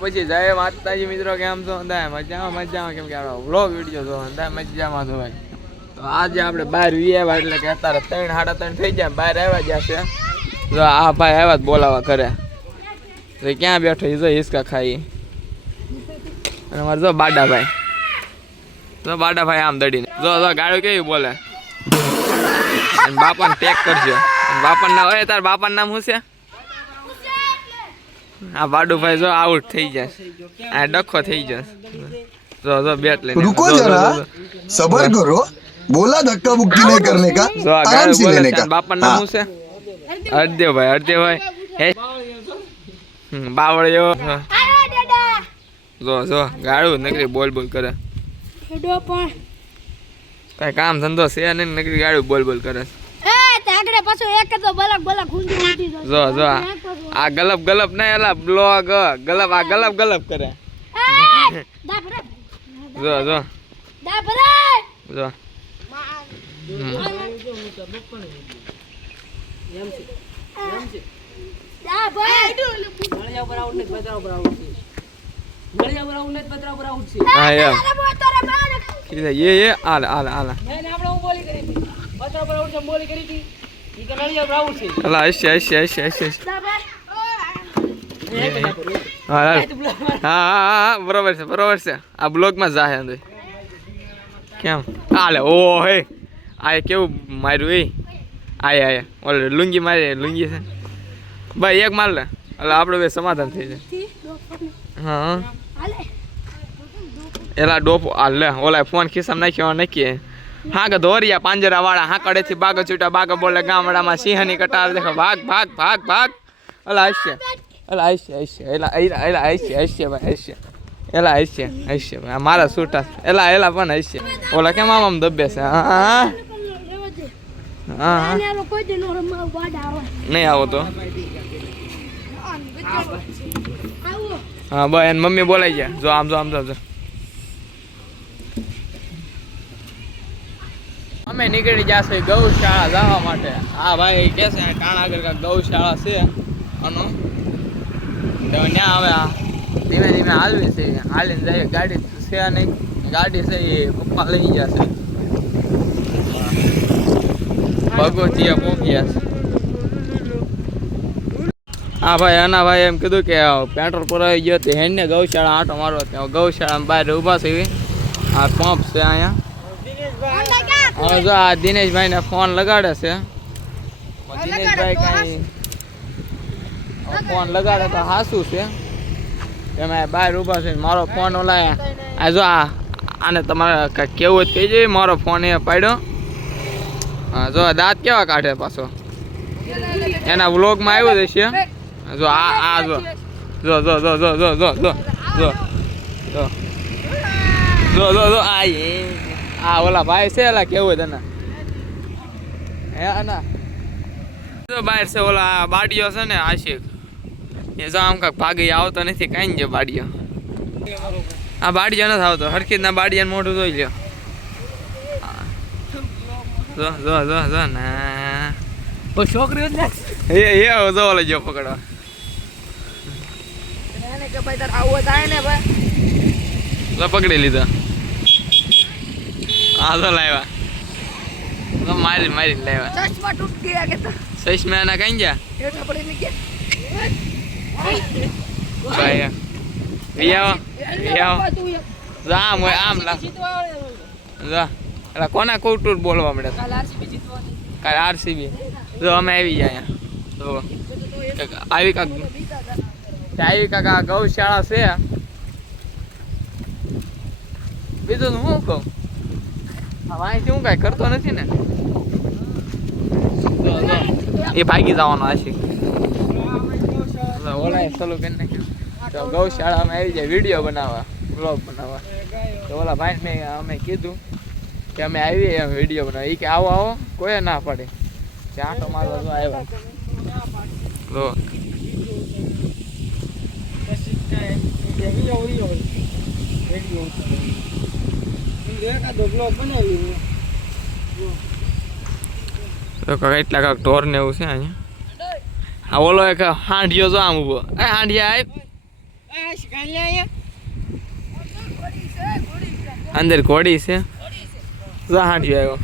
પછી જય માતાજી મિત્રો, કેમ છો? મજામાં કેમ કે વ્લોગ વિડીયો જો મજામાં છો ભાઈ. તો આજે આપણે બહાર આવ્યા એટલે કે અત્યારે 3:30 થઈ જાય, બહાર આવ્યા જશે. જો આ ભાઈ આવ્યા જ બોલાવા કરે. તો ક્યાં બેઠો જો હિસકા ખાઈ. અને અમારે જો બાડાભાઈ આમ દડીને જો ગાડી કેવી બોલે. અને બાપાને ટેક કરજો. બાપાનું નામ હોય, તાર બાપાનું નામ શું છે? આ બાડુભાઈ જો આઉટ થઈ જશે, આ ડખો થઈ જશે. જો બેટ લઈને रुको जरा सबर करो, बोला धक्का मुक्की नहीं करने का, आराम से लेने का. बापा नाम શું છે? હરદેવભાઈ હે બાવળિયો. જો ગાળું નકરી બોલ કરે. કઈ કામ ધંધો છે નહીં, નકરી ગાળું બોલ કરે. જો આ ગલપ નહીં, એલા બ્લોગ ગલપ, આ ગલપ કરે. જો હા બરોબર છે. આ બ્લોગ માં જાહે અંદર કેમ હાલે? ઓ હે આ કેવું માર્યું એ આયા ઓલે લુંગી મારી, લુંગી છે ભાઈ એક માર લે એટલે આપણે બે સમાધાન થઈ જાય. હા એલા ડોપો લે ઓલા ફોન ખિસ્સામાં નાખ્યો નાખીએ. હા કે ધોરિયા પાંજરા વાળા હા કડેથી બાગ છૂટા બાગ બોલે ગામડામાં સિંહની કટાર દેખો ભાગ. અલા હશે ભાઈ મારા છૂટા એલા પણ હશે. ઓલા કેમ આમ દબે છે? હા નહીં આવો તો હા ભાઈ એની મમ્મી બોલાઈ જાય. જો આમ અમે નીકળી જશે ગૌશાળા જવા માટે. હા ભાઈ કે છે ટાણા આગળ કાંઈક ગૌશાળા છે આનો, તો ત્યાં હવે ધીમે હાલવી છે. હાલીને જાય, ગાડી છે નહીં, ગાડી છે એ પપ્પા લઈ જશે. ભગવતીયા પહોંચ્યા છે. હા ભાઈ આના ભાઈ એમ કીધું કે પેટ્રોલ પુરાવી ગયો તે હેને ગૌશાળા આંટો મારો. ત્યાં ગૌશાળામાં બહાર ઊભા છે. આ પંપ છે અહીંયા. હવે જો આ દિનેશભાઈને ફોન લગાડે છે. દિનેશભાઈ કઈ ફોન લગાડે તો હાસું છે. તમે બહાર ઊભા છે, મારો ફોન ઓલા આ જો આને તમારે કાંઈક કેવું જ કહી જોઈએ. મારો ફોન એ પાડ્યો. હા જો દાંત કેવા કાઢે પાછો, એના વ્લોગમાં આવ્યો છે. જો આ જો આ ઓલા ભાઈ છે એલા કેવું તને હે આના બહાર છે ઓલા બાડીઓ છે ને આશિક એ જો આમ કાંક ભાગી આવતો નથી કઈ ને. બાડીઓ આ બાડીઓ નથી આવતો હરખી ના બાડીયા મોઢું જોઈ લ્યો. જો ના છોકરીઓ જો ઓલે જો પકડવા પકડી લીધા. હા તો લાવ્યા મારી લાવ્યા. ચશ્મા ના કઈ ગયા આમ કોના કોટુર બોલવા મળે કાલ આરસીબી. જો અમે આવી જાય આવી કાકા ગૌશાળા છે. બીજું હું કહું અહીંથી હું કઈ કરતો નથી ને. એ ભાગી જવાનો આશિક ઓલા સલો કરી નાખ્યું. તો ગૌશાળામાં આવી જાય વિડીયો બનાવવા, બ્લોગ બનાવવા. તો ઓલા ભાઈને અમે કીધું કે અમે આવીએ એમ વિડીયો બનાવી. એ કે આવો કોઈ ના પડે. આંટો મારવા જો આવ્યા. કેટલા કાંક ઢોર ને એવું છે અહીંયા. આ ઓલો એક હાંડિયો જો આમ ઉભો. હાંડિયા અંદર ઘોડી છે હાંડી આવ્યો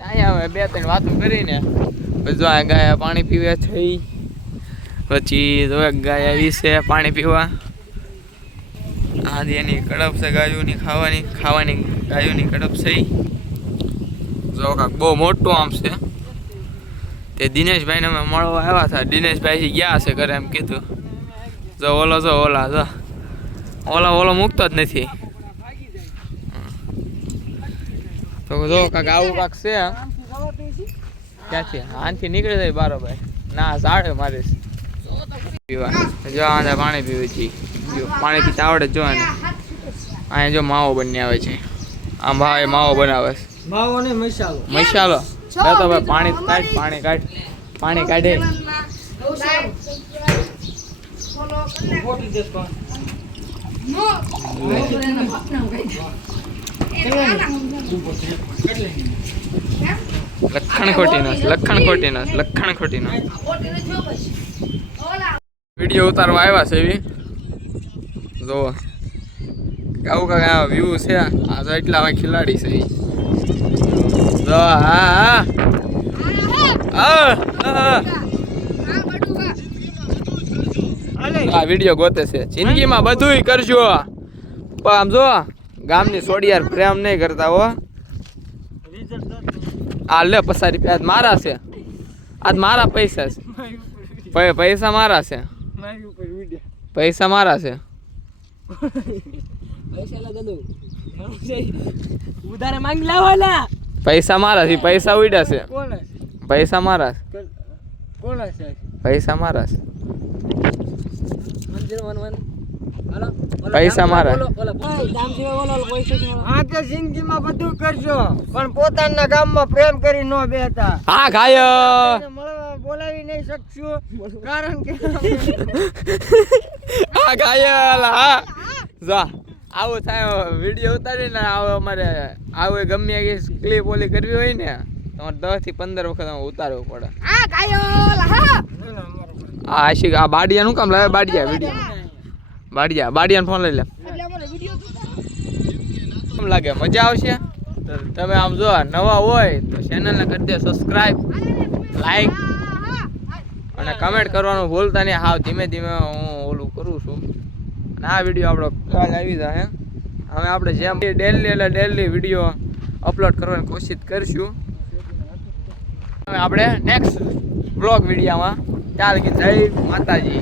અહીંયા હવે 2-3 વાતો કરીને પછી જો આ ગાય પાણી પીવે થઈ પછી જો એક ગાય આવી છે પાણી પીવા આજ એની કડપ છે ગાયોની ખાવાની ગાયોની કડપ છે જો કાંક બહુ મોટું આમ છે તે દિનેશભાઈને અમે મળવા આવ્યા હતા દિનેશભાઈ ગયા હશે ઘરે એમ કીધું જો ઓલો મૂકતો જ નથી તો જો કાંક આવું કાંક છે ક્યાંથી આનથી નીકળી જાય બારોબાર ના સાડે મારીશ પીવા જો આ પાણી પીવું છે જો પાણી પીતા આવડે જો ને અહીંયા જો માવો બની આવે છે આમ ભાઈ માવો બનાવે છે માવો ને મસાલો તો ભાઈ પાણી કાઢે લખણ ખોટી નો વિડીયો ઉતારવા આવ્યા છે એવી જો આવું કાંઈ વ્યૂ છે આ તો એટલા હવે ખિલાડી છે જો હા આ વિડીયો ગોતે છે જિંદગીમાં બધુંય કરજો પણ આમ જો ગામની સોડિયાર પ્રેમ નહીં કરતા હો આ લે પસારી આજ મારા છે આજ મારા પૈસા છે પૈસા મારા છે પૈસા મારા છે ઉધારે માંગી લાવવાના પૈસા મારા છે પૈસા ઉડ્યા છે પૈસા મારા કોણ છે પૈસા મારા છે પૈસા મારા આ જિંદગીમાં બધું કરજો પણ પોતાના ગામમાં પ્રેમ કરી ન બેતા હા ઘાયલ બોલાવી નહીં શકશું કારણ કે હા ઘાયલ હા જા આવું થાય વિડીયો ઉતારીને આવો અમારે આવું ગમે એ ક્લિપ ઓલી કરવી હોય ને તમારે 10 થી 15 વખત ઉતારવું પડે આ આશિક આ બાડિયા નું કામ લાવે બાડિયા વિડીયો બાડિયાનો ફોન લઈ લે કેમ લાગે મજા આવશે તમે આમ જો નવા હોય તો ચેનલને કરી દે સબસ્ક્રાઇબ લાઈક અને કમેન્ટ કરવાનું ભૂલતા નહીં હાવ ધીમે ધીમે હું ઓલું કરું છું અને આ વિડીયો આપણો કાલ આવી જાય હવે આપણે જેમ ડેલી વિડીયો અપલોડ કરવાની કોશિશ કરીશું હવે આપણે નેક્સ્ટ બ્લોગ વિડીયોમાં ચાલ કે જય માતાજી